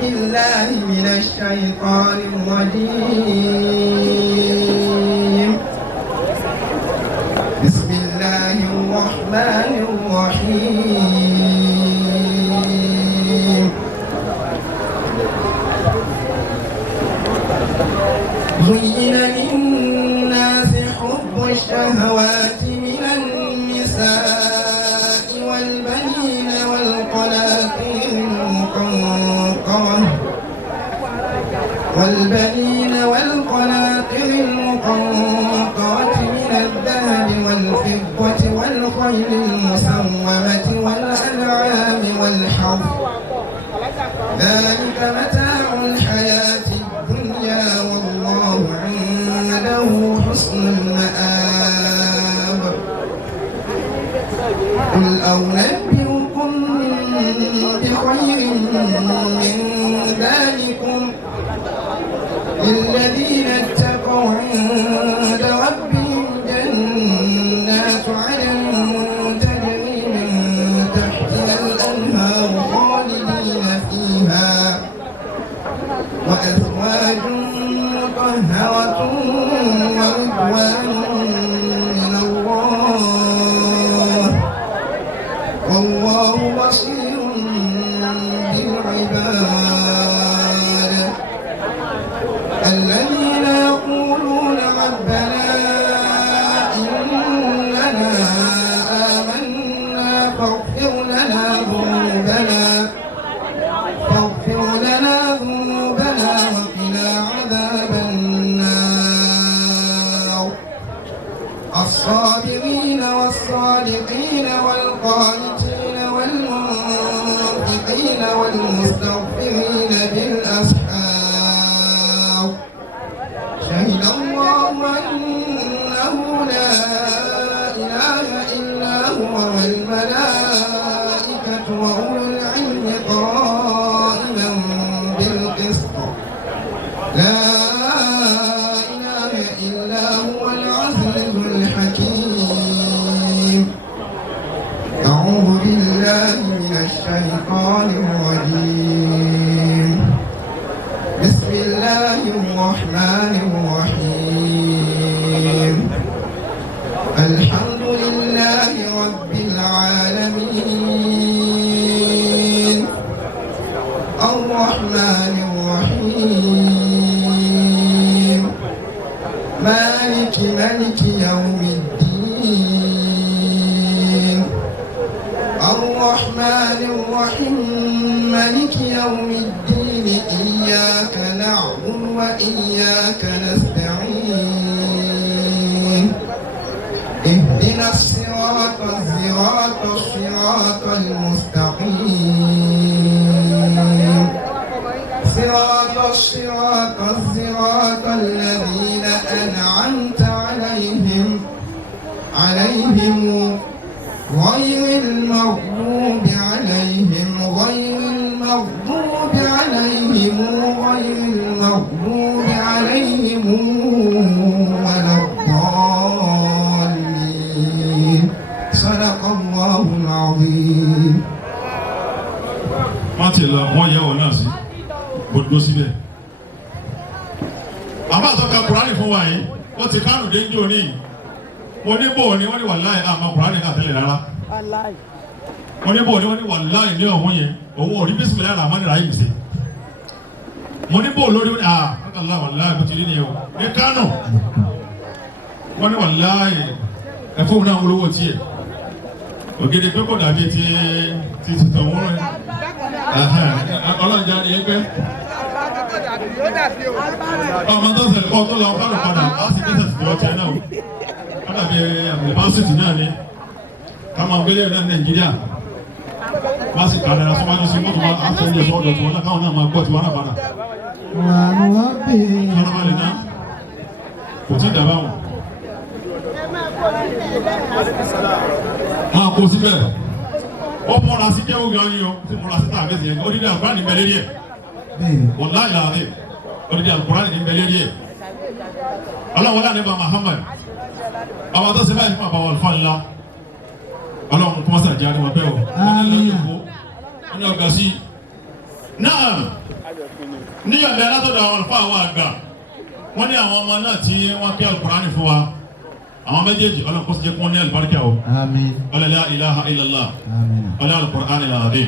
بالله من الشيطان الرجيم. بسم الله الرحمن الرحيم. زين للناس حب الشهوات من النساء والبنين والقناطير المقنطرة من الذهب والفضة والخيل المسومة والأنعام والحرث ذلك متاع الحياة الدنيا والله عنده حسن المآب. قل أنبئكم بخير من ذلكم للذين اتقوا عند ربهم جنات عدن تجري من تحتها الأنهار خالدين فيها وأزواج مطهرة ورضوان من الله والله بصير بالعباد. الذين يقولون ربنا إننا آمنا فاغفر لنا ذنوبنا وقنا عذاب النار. الصابرين والصادقين والقانتين والمنفقين والمستغفرين بالأسحار. شهد الله أنه لا إله إلا هو والملائكة وأولو العلم قائما بالقسط لا إله إلا هو العزيز الحكيم. أعوذ بالله من الشيطان الرجيم. بسم الله الرحمن الرحيم. الحمد لله رب العالمين الرحمن الرحيم مالك يوم الدين. الرحمن الرحيم مالك يوم الدين إياك نعبد وإياك نستعين. اهدنا الصراط المستقيم صراط الذين أنعمت عليهم غير المغضوب عليهم ولا الضالين. صدق الله العظيم. má ti lọ wọ́n yẹ wọ́n náà sí gbogbo síbẹ̀. àbá àtọ́ka kùránì fún wa yìí wọ́n ti kárùn dé njó ní mo ní bò ní wọ́n ní wàláì àmọ́ kùránì náà tẹ́lẹ̀ rárá. mo ní bò ní wọ́n ní wàláì ní ọ̀hún yẹn òun ò rí bísímìlá rà mọ́ni ráyè sí. mo ní bò lórí wọn àkàlà wàláì bó ti rí nìyẹn o ní kánò wọ́n ní wàláì ẹ̀fọ́ náà wọlé tiẹ̀ ògèdè pé kò dàbí ti tọ̀ wọ́n rẹ̀. ọlọ́njà ni ẹgbẹ́ ọmọ tó ṣẹlẹ̀ kọ́ tó lọ kálù padà á sì kẹsẹ̀ sí ọtí náà wọ́n dàbí yunifásitì náà ni ká máa gbélé náà Nàìjíríà wá sí kàdára sọ́wájú sí mọ́tò máa á fẹ́ ní ẹ̀sọ́ ọ̀dọ̀ tí wọ́n náà káwọn náà máa gbọ́ tí wọ́n náà padà. ọlọ́mọlẹ̀ náà kò tí ì dàbá wọn. máa kó síbẹ̀ ó múra sí jẹ́wọ́ gan ni o tí múra sí tàbí ẹ̀sìn yẹn ó dídí àgbáni bẹ̀rẹ̀ rí ẹ̀ wọ́n láì láàrin ó dídí àgbáni bẹ̀rẹ̀ rí ẹ̀ ọlọ́run wọlé àníbà Muhammad àwọn tó ṣe báyìí fún àbáwọ̀ alfa ńlá ọlọ́run kọ́ mọ́sá ìjà ni wọ́n bẹ́ o wọ́n ní ọgá sí náà níyànjẹ látọ̀dọ̀ àwọn àlùfáà àwọn àgbà wọ́n ní àwọn ọmọ náà tí wọ́n kí Al-Qur'ani fún wa àwọn méjèèjì ọlọ́kọ́ sí jẹ́ kí wọ́n ní àlùbáríkà o. Àmín. la ilaha illallah. Àmín. Al-Qur'an al-azim.